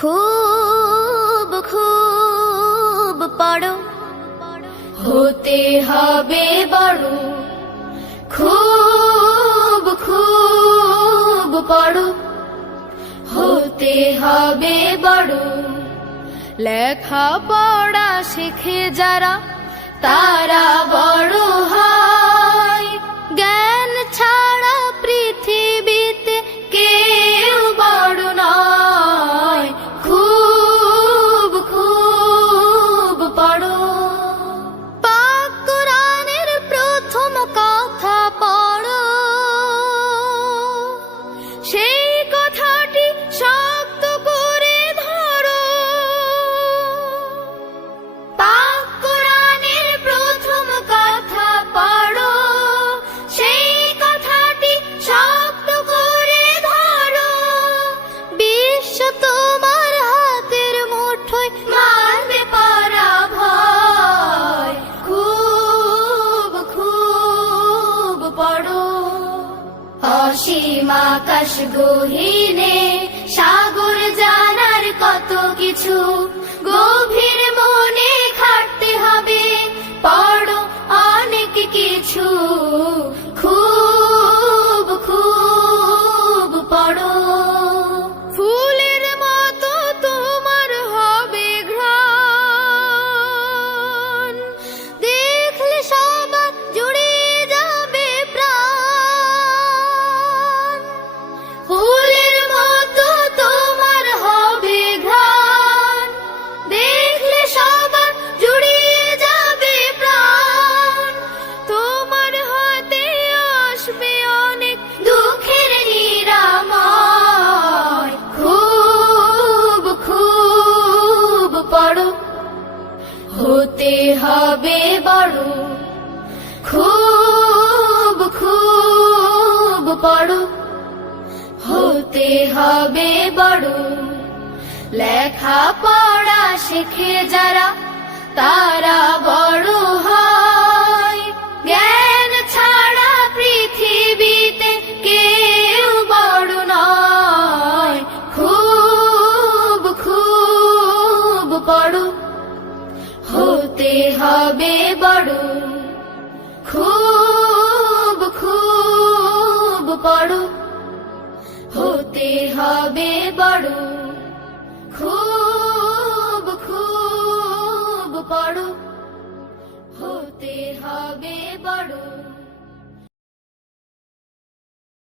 খুব খুব পড়ো, হতে হবে বড়। খুব খুব পড়ো, হতে হবে বড়। লেখা পড়া শিখে যারা তারা বড় হয়। জ্ঞান ছাড়া পৃথিবীতে কেউ বড় নয়। খুব খুব পড়ো, পাক কোরআনের প্রথম কথা পড়ো। সেই কথাটি শক্ত করে ধরো। পাক কোরআনের প্রথম কথা পড়ো, সেই কথাটি শক্ত করে ধরো। বিশ্ব তোমার হাতের মুঠোয়, মারবে পরাভয়। খুব খুব পড়ো, অসীম আকাশ গহীনে সাগর জানার কত কিছু। গভীর মনে খাটতে হবে, পড়ো অনেক কিছু। খুব খুব পড়ো, ফুলের মতো তোমার হবে ঘ্রাণ। দেখলে সবার জুড়িয়ে যাবে প্রাণ। ফুলের মতো তোমার হবে ঘ্রাণ, দেখলে সবার জুড়িয়ে যাবে প্রাণ। তোমার হাতে আসবে অনেক দুঃখের নিরাময়। খুব খুব পড়ো, হতে হবে বড়। খুব খুব পড়ো, হতে হবে বড়। লেখা পড়া শিখে যারা তারা বড় হয়। জ্ঞান ছাড়া পৃথিবীতে কেউ বড় নয়। খুব খুব পড়ো, হতে হবে বড়। খুব খুব পড়ো, হতে হবে বড়। খুব খুব পড়ো, হতে হবে বড়।